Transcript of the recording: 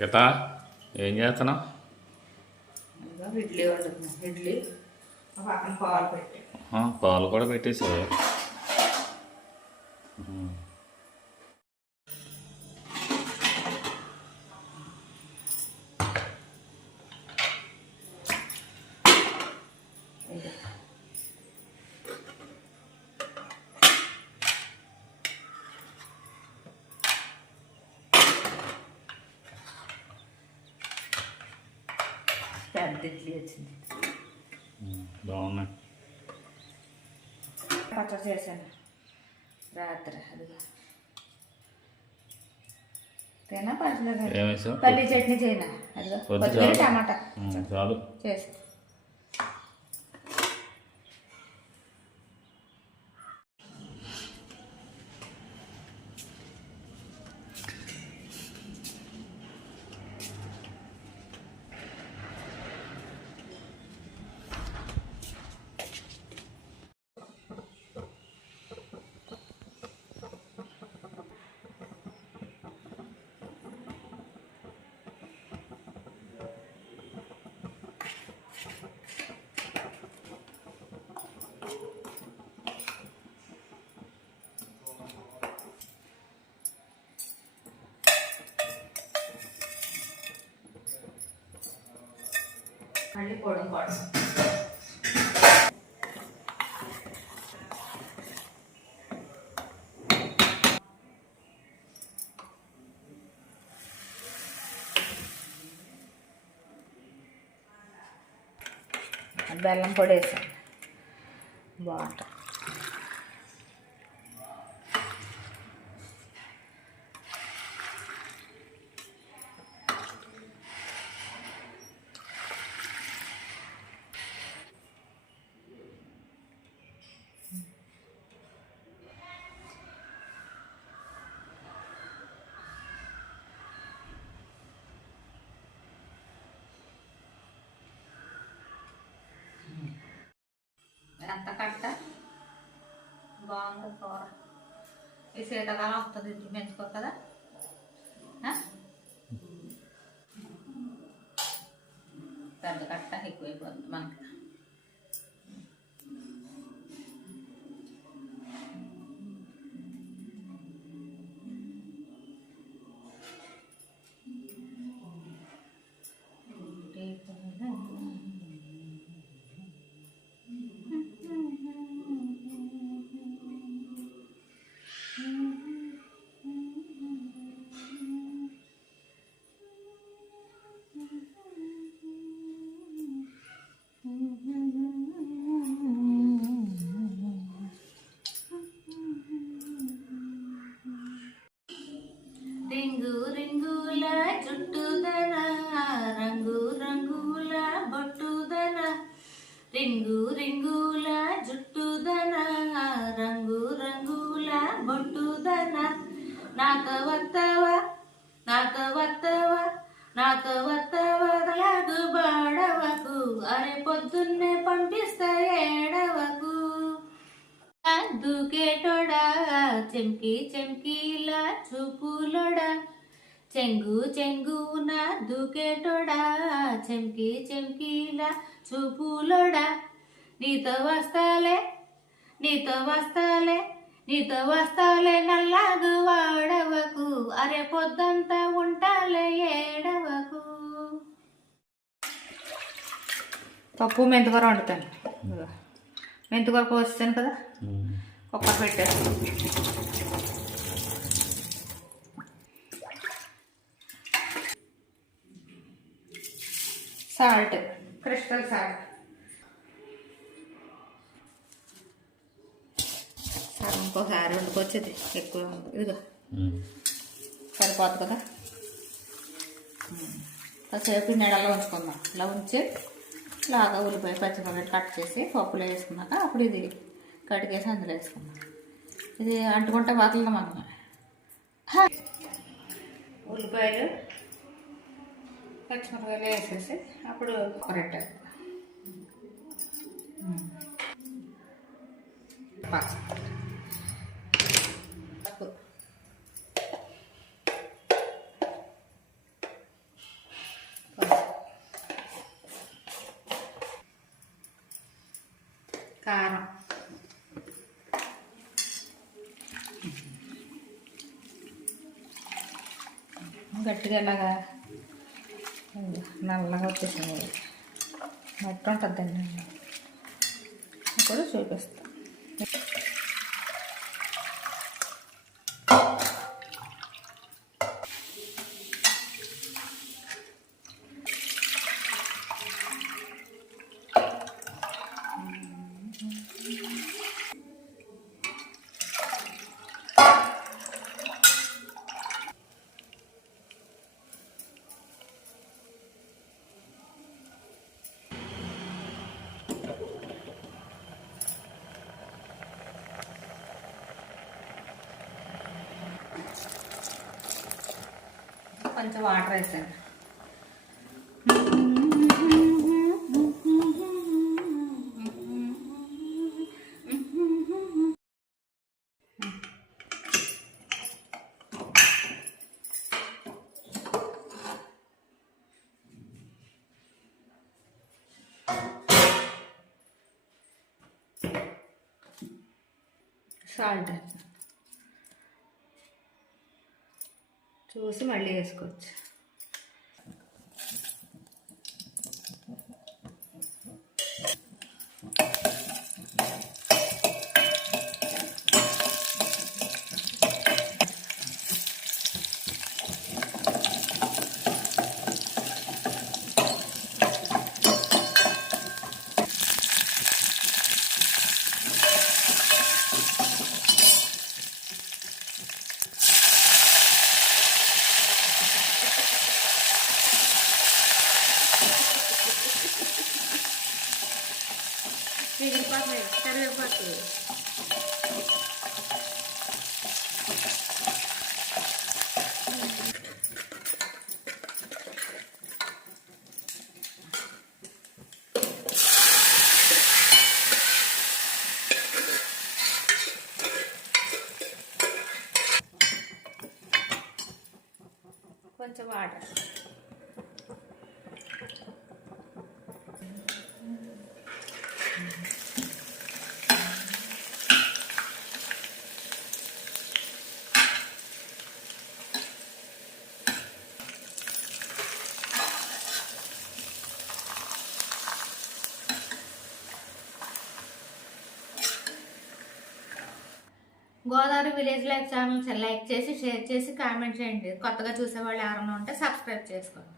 గీత ఏం చేస్తున్నావు? ఇడ్లీ పాలు కూడా పెట్టేసావు ఇది. పెద్ద ఇడ్లీ వచ్చింది బాగున్నాయి. పచ్చడి చేశాను. రాత్రి అదిగో తినా పచ్చడి పల్లి చట్నీ చేయనా? అదిగో కొత్తిమీర. టమాటా. ఉమ్, చాలు. చేసి మళ్ళీ పొడి పొడం బెల్లం పొడి వేసాను. బాగుంటుంది. ఎంత కట్ట బాగుంది కూర ఈ శీతాకాలం వస్తుంది ఇది మెంచుకో కదా రింగు రింగుల జుట్టుదన రంగు రంగుల బొట్టుదన రింగు రింగుల జుట్టుదన రంగు రంగుల బొట్టుదన నాతో వత్తవ నాతో వత్తవ నాతో వత్తవ లాగు బాడవకు. అరే పొద్దున్నే పంపిస్తా ఏడవకు. దూకేటోడా చెంకి చెంకీలా చూపులోడా. చెంగు చెంగున దూకేటోడా చెంకి చెంకీలా చూపులోడా. నీతో వస్తాలే నీతో వస్తాలే నీతో వస్తాలే నల్లాగు వాడవకు. అరే పొద్దంతా ఉంటాలే ఏడవకు. పప్పు మెంతుకూర వండుతాను మెంతుగా కోస్తాను కదా. ఉమ్. Cooker salt crystal salt. ఇంకోసారి వండుకొచ్చేది ఎక్కువ ఇదిగో. సరిపోతుంది కదా? కాసేపు నీడలో ఉంచుకుందాం. ఇలా ఉంచి లాగా ఉల్లిపాయ పచ్చిమిరపకాయలు కట్ చేసి పప్పులో వేసుకున్నాక అప్పుడు ఇది కడిగేసి అందులో వేసుకుందాం ఇది అంటుకుంటే వదలదు మనం ఉల్లిపాయలు పచ్చిమిరపకాయలు వేసేసి అప్పుడు కొరెట్టారు పచ్చ గట్టిగా ఇలాగా నల్లగా వచ్చేసింది. మట్టి ఉంటుందండి ఇప్పుడు చూపిస్తాను కొంచెం వాటర్ వేసాను సాల్ట్ వేసాను చూసి మళ్ళీ వేసుకోవచ్చు. కరివేపాకు Godavari village life channels like చేసి షేర్ చేసి కామెంట్ చేయండి. కొత్తగా చూసేవాళ్ళు ఎవరైనా ఉంటే సబ్స్క్రైబ్ చేసుకోండి.